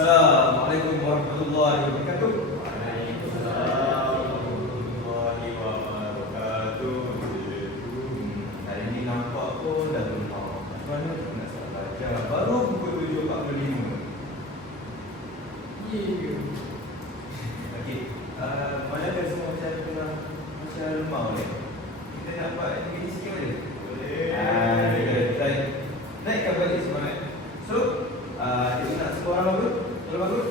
Assalamualaikum warahmatullahi wabarakatuh. Waalaikumsalam warahmatullahi wabarakatuh. Hari ni nampak pun dah lemah. Macam mana tu nak salah baca? Baru pukul 7.45. Okey. Mana ada semua macam lemah ni? Kita nak buat ini sikit boleh? Boleh. Naikkan balik semangat. So, kita nak semua orang bagus? Kalau bagus?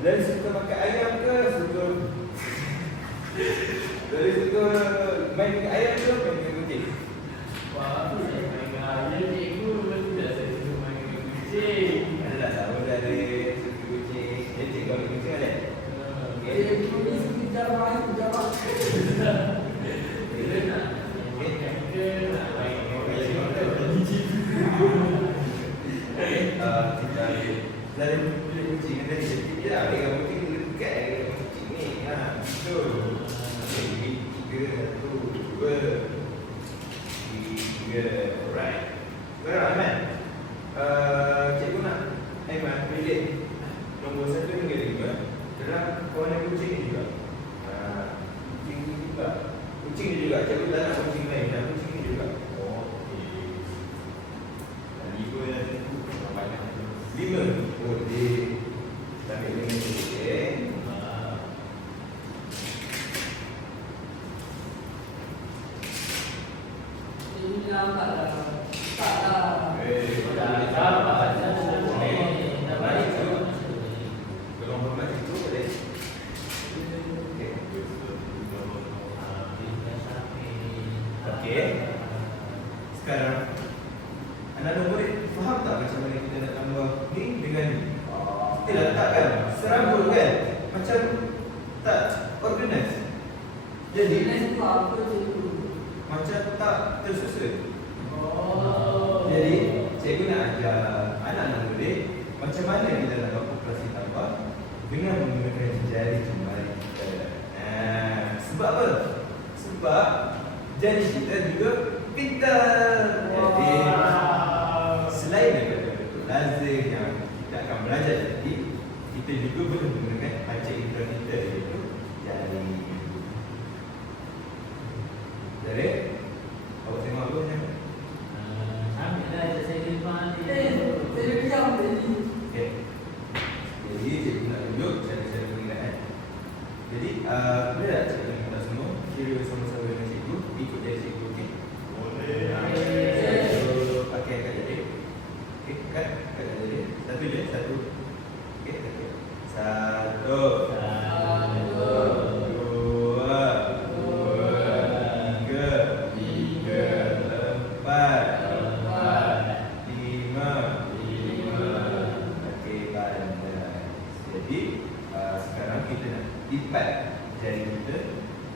Dari suka makan ayam ke suka dari suka main dengan ayam ke main dengan kucing? Wah, aku saya main dengan ayam cikgu, lepas tu dah saya suruh main dengan kucing. Adalah sama dari suka kucing. Jadi cikgu ambil kucing ada? Bila nak makan ke, nak main dengan ayam ke, bagi cikgu. Kita dari kucing kan dari sedikit je lah. Dengan kucing dekat dengan kucing ni. Betul. Okay, 3, 1, 2, 3. Alright. Sekarang Aiman, cikgu nak Aiman pilih nombor 1 hingga 5 dalam kawanan kucing ni juga. Kucing ni juga. Kucing ni juga. Cikgu tak nak kucing lain, nak kucing ni juga. Oh, okey. Dan 5 dah tentu. Banyak tu. 5. Oh, dia kita ambil 5 dulu. Okay. Tolong hormat cikgu boleh? Okay. Okey. Sekarang anak-anak murid faham tak macam mana kita nak tambah ni dengan ni? Kita letakkan serabut kan? Macam tak organize. Jadi macam tak tersusun. Jadi cikgu nak ajar anak-anak murid macam mana kita nak buat operasi tambah dengan menggunakan jari jemari kita. Sebab apa? Sebab jari kita juga pintar. Jadi selain daripada lazim yang kita akan belajar tadi, kita juga boleh menggunakan panca indera kita iaitu jari. Jadi, awak tengok apa macam mana? Ambil dah saya depan ni. Okay. Jadi cikgu nak tunjuk cara-cara penggunaan. Jadi boleh tak cikgu minta semua kira sama-sama dengan cikgu, ikut dari cikgu, okey? Boleh. So, pakai kat jari. Okey, kat jari. Satu je, satu. Okey, satu. Satu. Dua. Tiga. Empat. Lima. Okey, pandai. Jadi sekarang kita nak lipat jari kita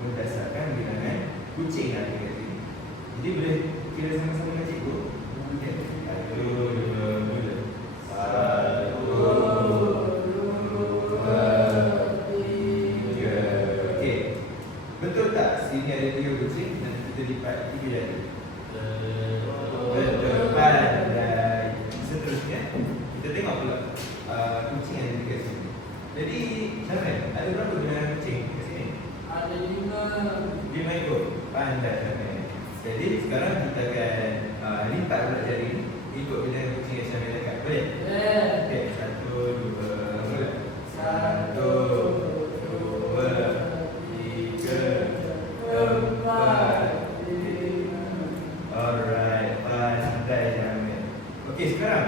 berdasarkan bilangan kucing yang ada kat sini. Jadi boleh kira sama-sama dengan cikgu. Okey. Satu, dua, mula. Satu, dua, tiga. Okey. Betul tak sini ada 3 kucing dan kita lipat 3 jari? Betul. Pandai. Seterusnya kita tengok pula kucing yang ada kat sini. Jadi macam mana? Ada berapa bilangan kucing kat sini? 5 ekor. Pandai sangat. Jadi sekarang kita akan lipat pula jari ni ikut bilangan kucing yang saya letak. Boleh? Okey, 1, 2, mula. 1, 2, 3, 4, 5. Alright, pandai sangat. Okey, sekarang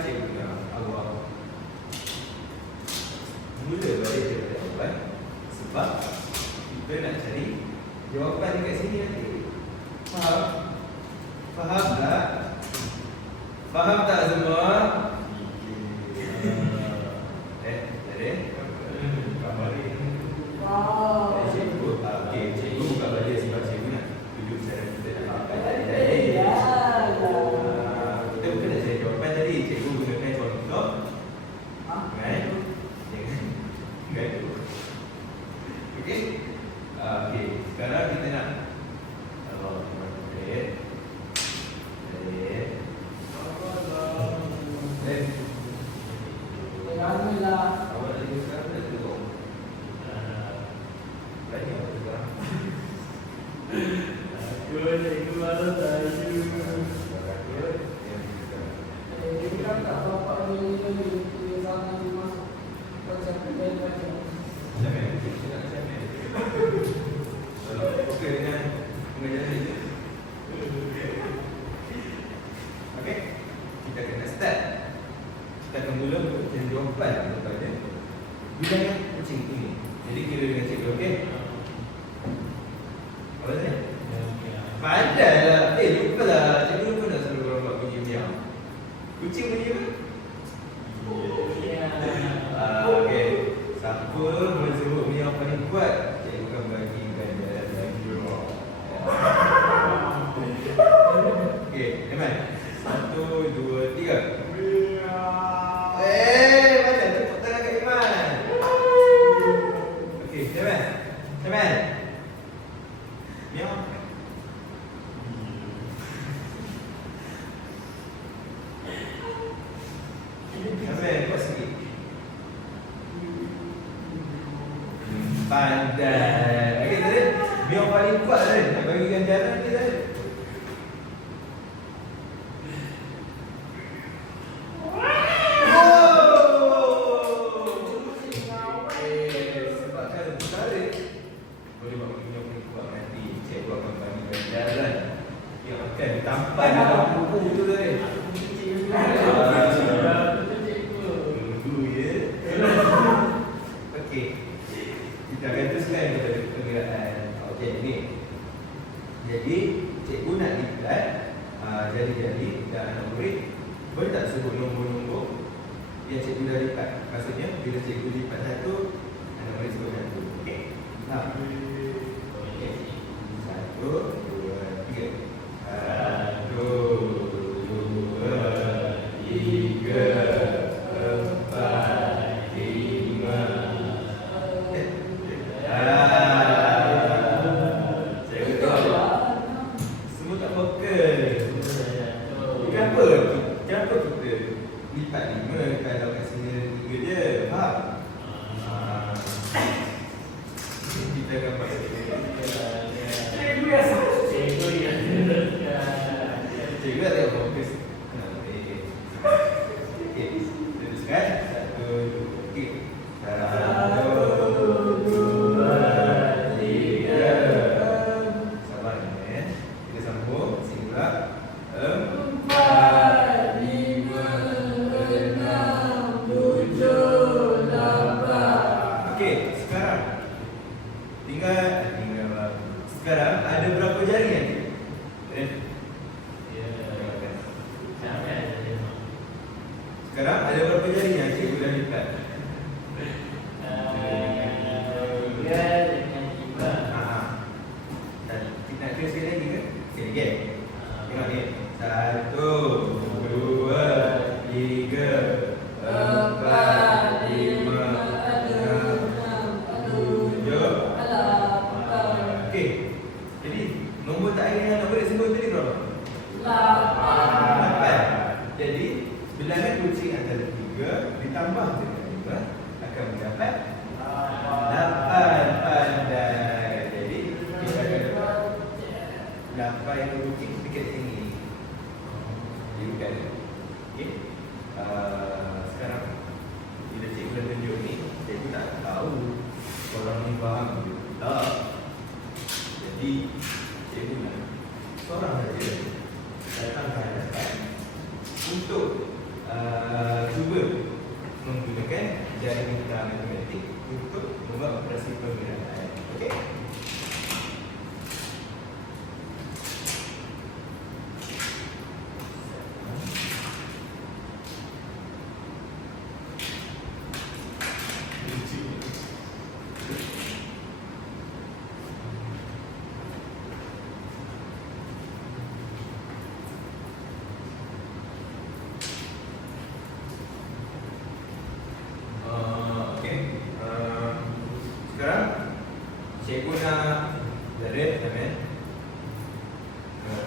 cikgu nak awak mula balik daripada awal sebab kita nak cari jawapan dekat sini nanti. Faham? Faham tak? Faham tak semua? kita akan mula mencari jawapan kepada bilangan kucing ini. Jadi kira dengan cikgu, okey? Apa tadi? Pandai lah. Lupa lah. Cikgu lupa nak suruh korang buat bunyi diam. Kucing bunyi apa? Okey. Siapa boleh sebut bunyi yang paling kuat? Cikgu akan bagikan jalan jawab. Okey, Iman. 1, 2, 3. Mana tepuk tangan kat Iman? Okey, Iman. Iman. Miau. Iman, buat sikit. Pandai. Okey, tadi miau paling kuat tadi. Nak bagi ganjaran ni tadi. Tampak dalam buku tu tadi. Tunggu ya. Okey. Kita akan teruskan kepada pengiraan objek ni. Jadi, cikgu nak lipat jari-jari dan anak murid. Boleh tak sebut nombor-nombor yang cikgu dah lipat? Maksudnya, bila cikgu lipat satu, anak murid sebut satu. Okey. Nah. Okey. 1, 2, 3. 1, 2, 3, 4, 5. Saya tahu. Semua tak fokus. Kenapa? Kenapa kita lipat 5 kalau kat sini 3 je? Faham? Kita akan buat cikgu ada fokus. Okey, teruskan. 1, 2, 3. 1, 2, 3. Sabar ya. Kita sambung. Sini pula. 4, 5, 6, 7, 8. Okey, sekarang sekarang ada berapa jari yang sekarang ada berapa jari yang cikgu dah lipat? 3 dengan 5. Dan kita nak kira sekali lagi ke? Sekali lagi. Tengok ni. 1, 2, 3, 4, 5, 6, 7. Okey. Jadi nombor terakhir yang nak boleh sebut tadi berapa? 8. Jadi bilangan kucing antara 3 ditambah dengan 5 akan mendapat 8. Pandai. Jadi kita akan dapat 8 yang kucing dekat sini. Jadi bukan. Okey. Sekarang bila cikgu dah tunjuk ni, cikgu tak tahu orang ni faham ke tak. Jadi cikgu nak seorang saja datang ke hadapan untuk cuba menggunakan jari pintar matematik untuk membuat operasi pengiraan. Okey? Sekarang cikgu nak lerep sampai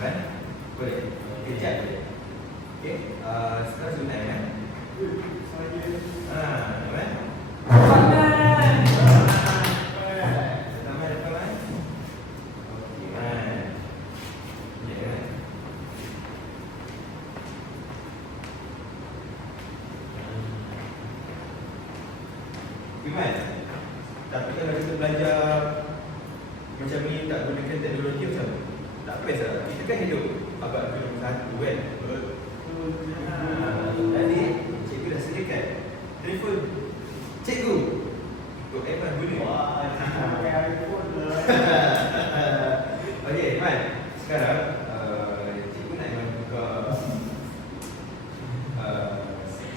kan? Boleh? Kejap boleh? Okey, sekarang sunat ya. Sampai sampai depan kan? Okey kan? Ya kan? Iman, tapi kalau kita belajar macam ni tak gunakan teknologi macam mana? Tak kisah, kita kan hidup abad ke-21 kan? Jadi cikgu dah sering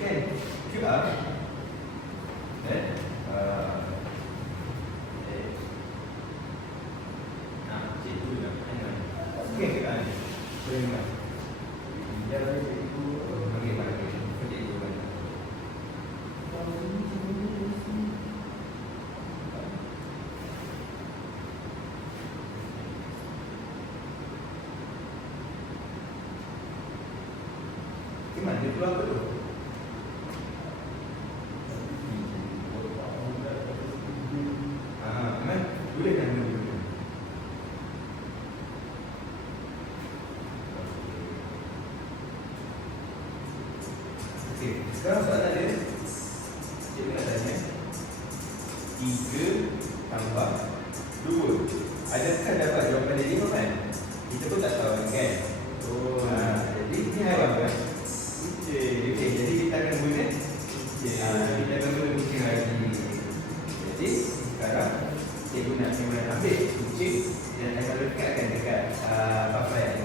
kan QR cikgu nak tanya okey ke kan boleh tak dia ada cikgu okey bagi cikgu kan gimana dia keluar tu memang boleh kan dulu. Okey, sekarang soalan dia cikgu nak tanya 3 tambah 2 adakah dapat jawapan dia 5 kan? Kita pun tak tahu kan? Jadi ni haiwan kan? Okey, jadi kita akan guna kita akan guna kucing lagi. Jadi sekarang cikgu nak ambil kucing dan akan lekatkan dekat papan ni.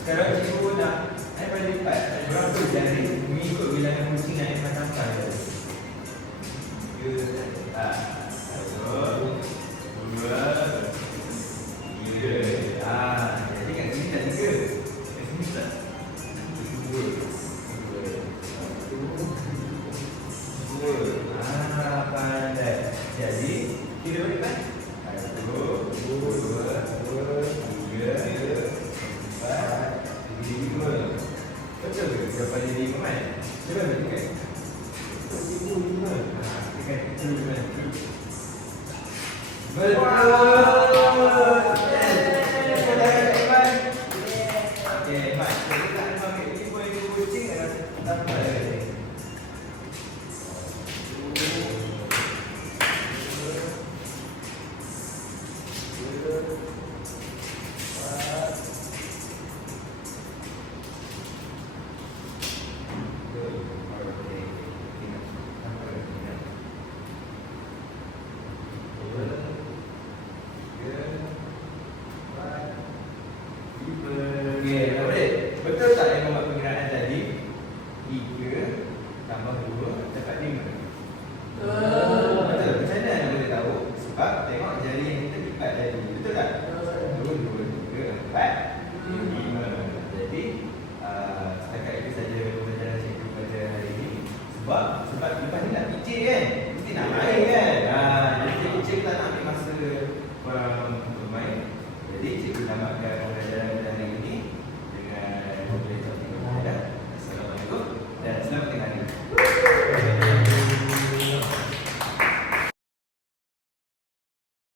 Sekarang cikgu nak Aiman lipat berapa jari mengikut bilangan kucing yang Aiman sampai. 1, 2, 3. Jadi kat sini dah 3. Kat sini tak 2. Pandai. Jadi kira balik kan 1, 2, 3, 4, 5. Betul ke? Jawapan dia 5 kan? Cuba betul kan? 5. Tekan 5. Betul! Okey, Mat. Jadi tak ada pakai kucing tak apa. Betul tak yang buat pengiraan tadi? 3 tambah 2 dapat 5. Betul. Macam mana yang boleh tahu? Sebab tengok jari yang kita lipat tadi. Betul tak? 1, 2, 3, 4, 5. Jadi setakat itu saja pembelajaran cikgu pada hari ini. Sebab lepas ni nak picit kan? Mesti nak main kan? Jadi cikgu tak nak ambil masa korang bermain. Jadi cikgu tamatkan